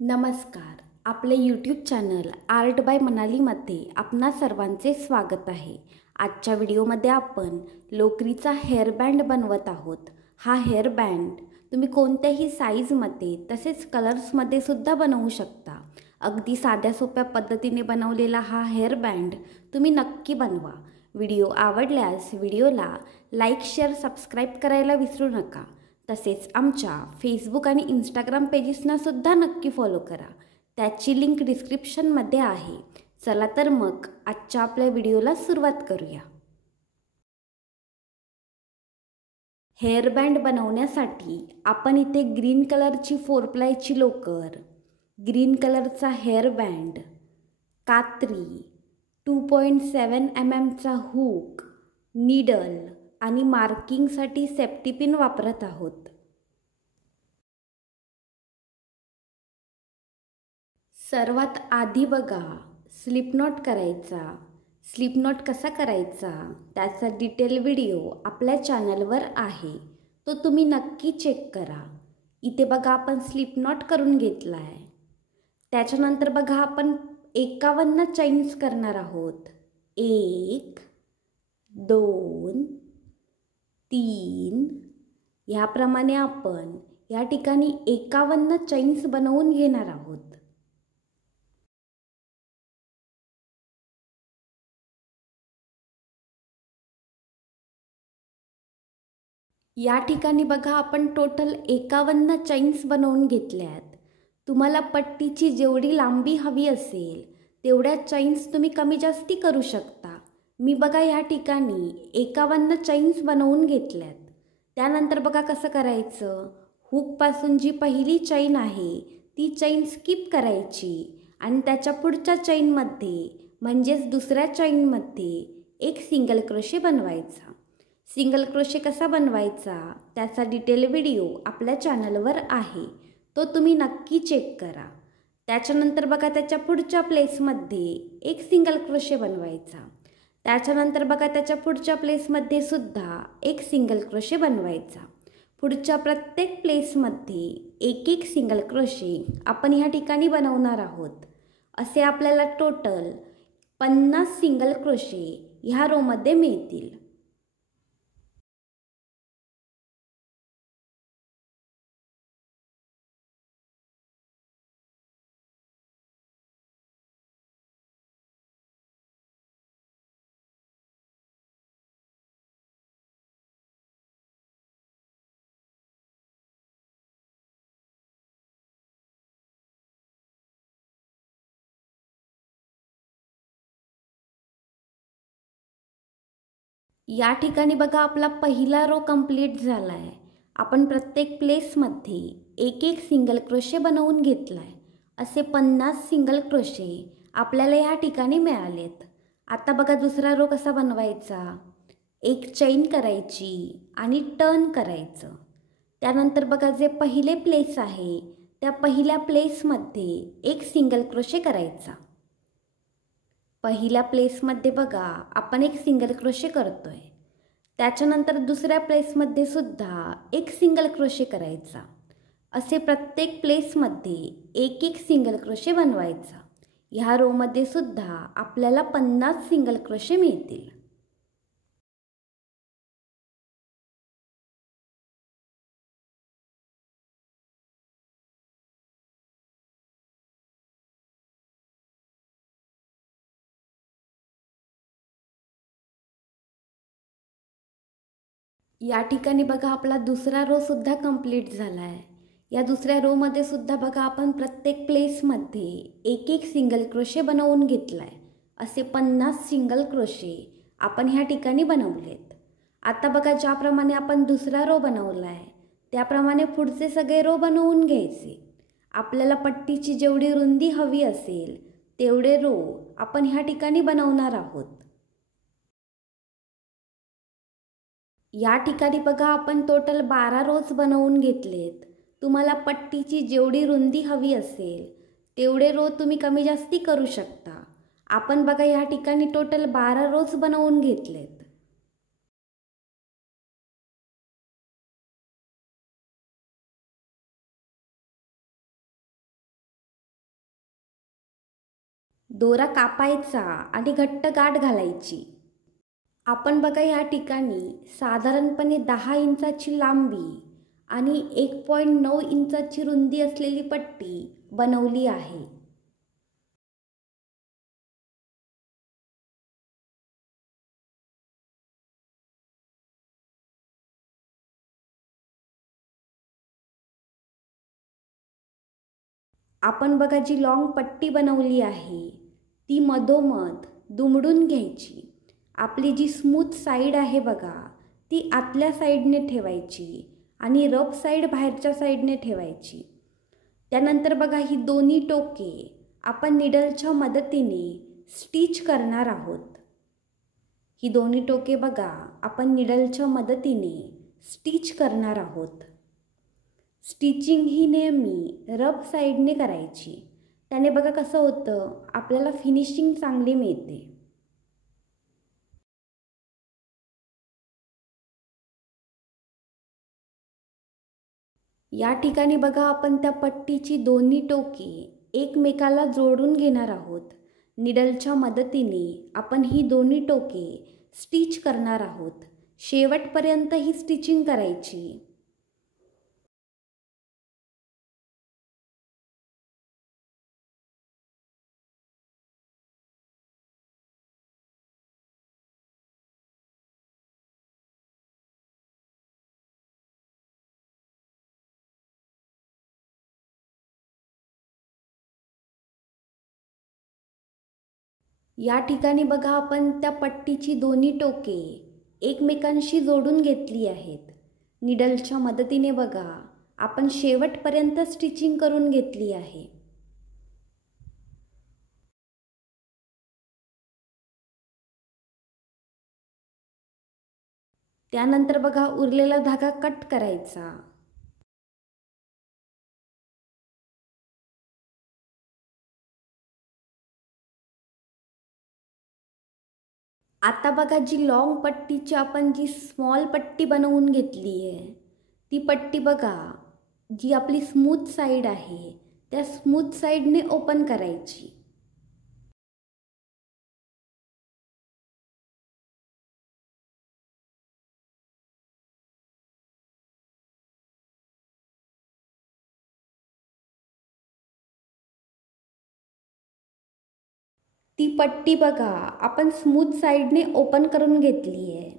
नमस्कार. आपले YouTube channel art bye मनालीमध्ये आपणा सर्वांचे स्वागत आहे. आजच्या व्हिडिओमध्ये आपण लोकरीचा हेअरबँड बनवत आहोत. हा हेअरबँड तुम्ही कोणत्याही साईजमध्ये तसेच कलर्समध्ये सुद्धा बनवू शकता. अगदी साध्या सोप्या पद्धतीने बनवलेला हा हेअरबँड तुम्ही नक्की बनवा. व्हिडिओ आवडल्यास व्हिडिओला लाईक, शेअर, सबस्क्राईब करायला विसरू नका. तसेच आमच्या फेसबुक आणि इंस्टाग्राम पेजेसना सुद्धा नक्की फॉलो करा. त्याची लिंक डिस्क्रिप्शनमध्ये आहे. चला तर मग आजच्या आपल्या व्हिडिओला सुरुवात करूया. हेअरबँड बनवण्यासाठी आपण इथे ग्रीन कलरची 4प्लायची लोकर, ग्रीन कलरचा हेअरबँड, कात्री, 2.7 mmचा हुक, नीडल आणि मार्किंगसाठी सेफ्टी पिन वापरत आहोत. सर्वात आधी बघा, स्लिप नॉट करायचा. स्लिप नॉट कसा करायचा त्याचा डिटेल व्हिडिओ आपल्या चॅनलवर आहे, तो तुम्ही नक्की चेक करा. इथे बघा आपण स्लिप नॉट करून घेतला आहे. त्याच्यानंतर बघा आपण 51 चैन्स करणार आहोत. 1 2 3 ह्याप्रमाणे आपण या ठिकाणी 51 चैन्स बनवून घेणार आहोत. या ठिकाणी बघा आपण टोटल 51 चैन्स बनवून घेतल्यात. तुम्हाला पट्टीची जेवढी लांबी हवी असेल तेवढ्या चैन्स तुम्ही कमी जास्ती करू शकता. मी बघा या ठिकाणी 51 चैन्स बनवून घेतल्यात. त्यानंतर बघा कसं करायचं, हुकपासून जी पहिली चैन आहे ती चैन स्किप करायची आणि त्याच्या पुढच्या चैनमध्ये म्हणजेच दुसऱ्या चैनमध्ये एक सिंगल क्रोशे बनवायचा. सिंगल क्रोशे कसा बनवायचा त्याचा डिटेल व्हिडिओ आपल्या चॅनलवर आहे, तो तुम्ही नक्की चेक करा. त्याच्यानंतर बघा त्याच्या पुढच्या प्लेसमध्ये एक सिंगल क्रोशे बनवायचा. त्याच्यानंतर बघा त्याच्या पुढच्या प्लेसमध्ये सुद्धा एक सिंगल क्रोशे बनवायचा. पुढच्या प्रत्येक प्लेसमध्ये एक एक सिंगल क्रोशे आपण ह्या ठिकाणी बनवणार आहोत. असे आपल्याला टोटल 50 सिंगल क्रोशे ह्या रोमध्ये मिळतील. या ठिकाणी बघा आपला पहिला रो कंप्लीट झाला आहे. आपण प्रत्येक प्लेसमध्ये एक एक सिंगल क्रोशे बनवून घेतला आहे. असे 50 सिंगल क्रोशे आपल्याला या ठिकाणी मिळालेत. आता बघा दुसरा रो कसा बनवायचा, एक चैन करायची आणि टर्न करायचं. त्यानंतर बघा जे पहिले प्लेस आहे त्या पहिल्या प्लेसमध्ये एक सिंगल क्रोशे करायचा. पहिल्या प्लेसमध्ये बघा आपण एक सिंगल क्रोशे करतोय. त्याच्यानंतर दुसऱ्या प्लेसमध्ये सुद्धा एक सिंगल क्रोशे करायचा. असे प्रत्येक प्लेसमध्ये एक एक सिंगल क्रोशे बनवायचा. ह्या रोमध्ये सुद्धा आपल्याला 50 सिंगल क्रोशे मिळतील. या ठिकाणी बघा आपला दुसरा रो सुद्धा कंप्लीट झाला आहे. या दुसऱ्या रोमध्ये सुद्धा बघा आपण प्रत्येक प्लेसमध्ये एक एक सिंगल क्रोशे बनवून घेतला आहे. असे 50 सिंगल क्रोशे आपण ह्या ठिकाणी बनवलेत. आता बघा ज्याप्रमाणे आपण दुसरा रो बनवला आहे त्याप्रमाणे पुढचे सगळे रो बनवून घ्यायचे. आपल्याला पट्टीची जेवढी रुंदी हवी असेल तेवढे रो आपण ह्या ठिकाणी बनवणार आहोत. या ठिकाणी बघा आपण टोटल 12 रोज बनवून घेतलेत. तुम्हाला पट्टीची जेवढी रुंदी हवी असेल तेवढे रो तुम्ही कमी जास्ती करू शकता. आपण बघा या ठिकाणी टोटल 12 रोज बनवून घेतलेत. दोरा कापायचा आणि घट्ट गाठ घालायची. आपण बघा या ठिकाणी साधारणपणे 10 इंचाची लांबी आणि 1.9 इंचाची रुंदी असलेली पट्टी बनवली आहे. आपण बघा जी लॉंग पट्टी बनवली आहे ती मधोमध दुमडून घ्यायची. आपली जी स्मूथ साईड आहे बघा ती आतल्या साईडने ठेवायची आणि रफ साईड बाहेरच्या साईडने ठेवायची. त्यानंतर बघा ही दोन्ही टोके आपण निडलच्या मदतीने स्टिच करणार आहोत. ही दोन्ही टोके बघा आपण निडलच्या मदतीने स्टिच करणार आहोत. स्टिचिंग ही नेहमी रफ साईडने करायची. त्याने बघा कसं होतं आपल्याला फिनिशिंग चांगली मिळते. या ठिकाणी बघा आपण त्या पट्टीची दोन्ही टोके एकमेकाला जोडून घेणार आहोत. निडलच्या मदतीने आपण ही दोन्ही टोके स्टिच करणार आहोत. शेवटपर्यंत ही स्टिचिंग करायची. या ठिकाणी बघा आपण त्या पट्टीची दोन्ही टोके एकमेकांशी जोडून घेतली आहेत. निडलच्या मदतीने बघा आपण शेवटपर्यंत स्टिचिंग करून घेतली आहे. त्यानंतर बघा उरलेला धागा कट करायचा. आता बघा जी लॉंग पट्टीची आपण जी स्मॉल पट्टी बनवून घेतली आहे ती पट्टी बघा जी आपली स्मूथ साईड आहे त्या स्मूथ साईडने ओपन करायची. ती पट्टी बघा आपण स्मूथ साईडने ओपन करून घेतली आहे.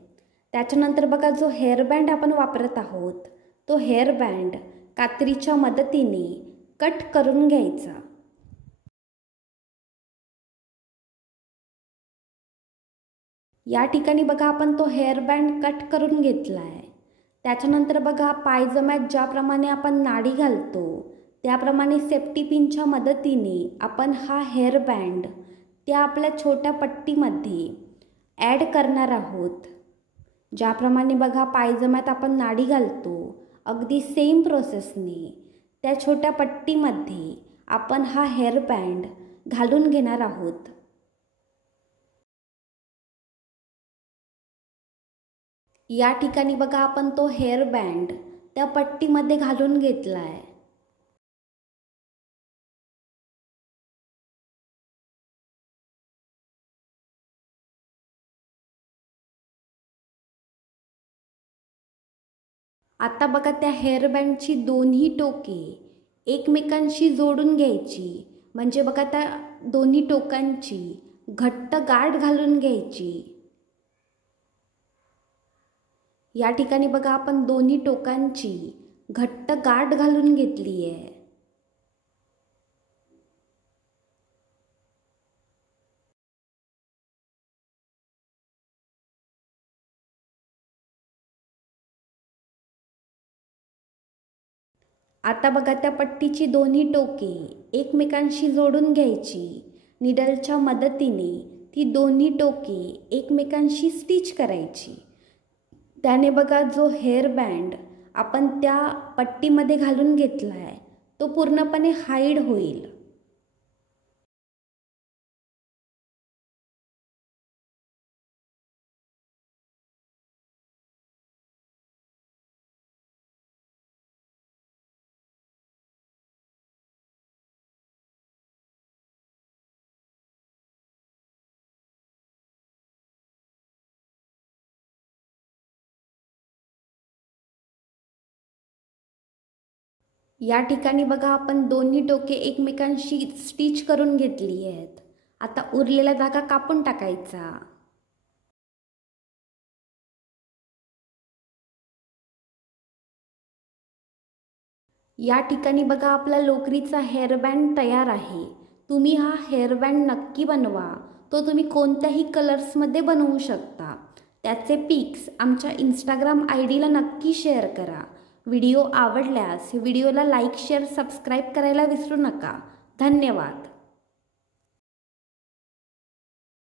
त्याच्यानंतर बघा जो हेअरबँड आपण वापरत आहोत तो हेअरबँड कात्रीच्या मदतीने कट करून घ्यायचा. या ठिकाणी बघा आपण तो हेअरबँड कट करून घेतला आहे. त्याच्यानंतर बघा पायजम्यात ज्याप्रमाणे आपण नाडी घालतो त्याप्रमाणे सेफ्टी पिनच्या मदतीने आपण हा हेअरबँड त्या आपल्या छोट्या पट्टीमध्ये ॲड करणार आहोत. ज्याप्रमाणे बघा पायजम्यात आपण नाडी घालतो अगदी सेम प्रोसेसने त्या छोट्या पट्टीमध्ये आपण हा हेअरबँड घालून घेणार आहोत. या ठिकाणी बघा आपण तो हेअरबँड त्या पट्टीमध्ये घालून घेतला आहे. आता बघा त्या हेअरबँडची दोन्ही टोके एकमेकांशी जोडून घ्यायची. म्हणजे बघा त्या दोन्ही टोकांची घट्ट गाठ घालून घ्यायची. या ठिकाणी बघा आपण दोन्ही टोकांची घट्ट गाठ घालून घेतली आहे. आता बघा त्या पट्टीची दोन्ही टोके एकमेकांशी जोडून घ्यायची. निडलच्या मदतीने ती दोन्ही टोके एकमेकांशी स्टिच करायची. त्याने बघा जो हेअरबँड आपण त्या पट्टीमध्ये घालून घेतला आहे तो पूर्णपणे हाईड होईल. या ठिकाणी बघा आपण दोन्ही डोके एकमेकांशी स्टिच करून घेतली आहेत. आता उरलेला धागा कापून टाकायचा. या ठिकाणी बघा आपला लोकरीचा हेअरबँड तयार आहे. तुम्ही हा हेअरबँड नक्की बनवा. तो तुम्ही कोणत्याही कलर्समध्ये बनवू शकता. त्याचे पिक्स आमच्या इंस्टाग्राम ID ला नक्की शेअर करा. व्हिडिओ आवडल्यास व्हिडिओला लाईक, शेअर, सबस्क्राईब करायला विसरू नका. धन्यवाद.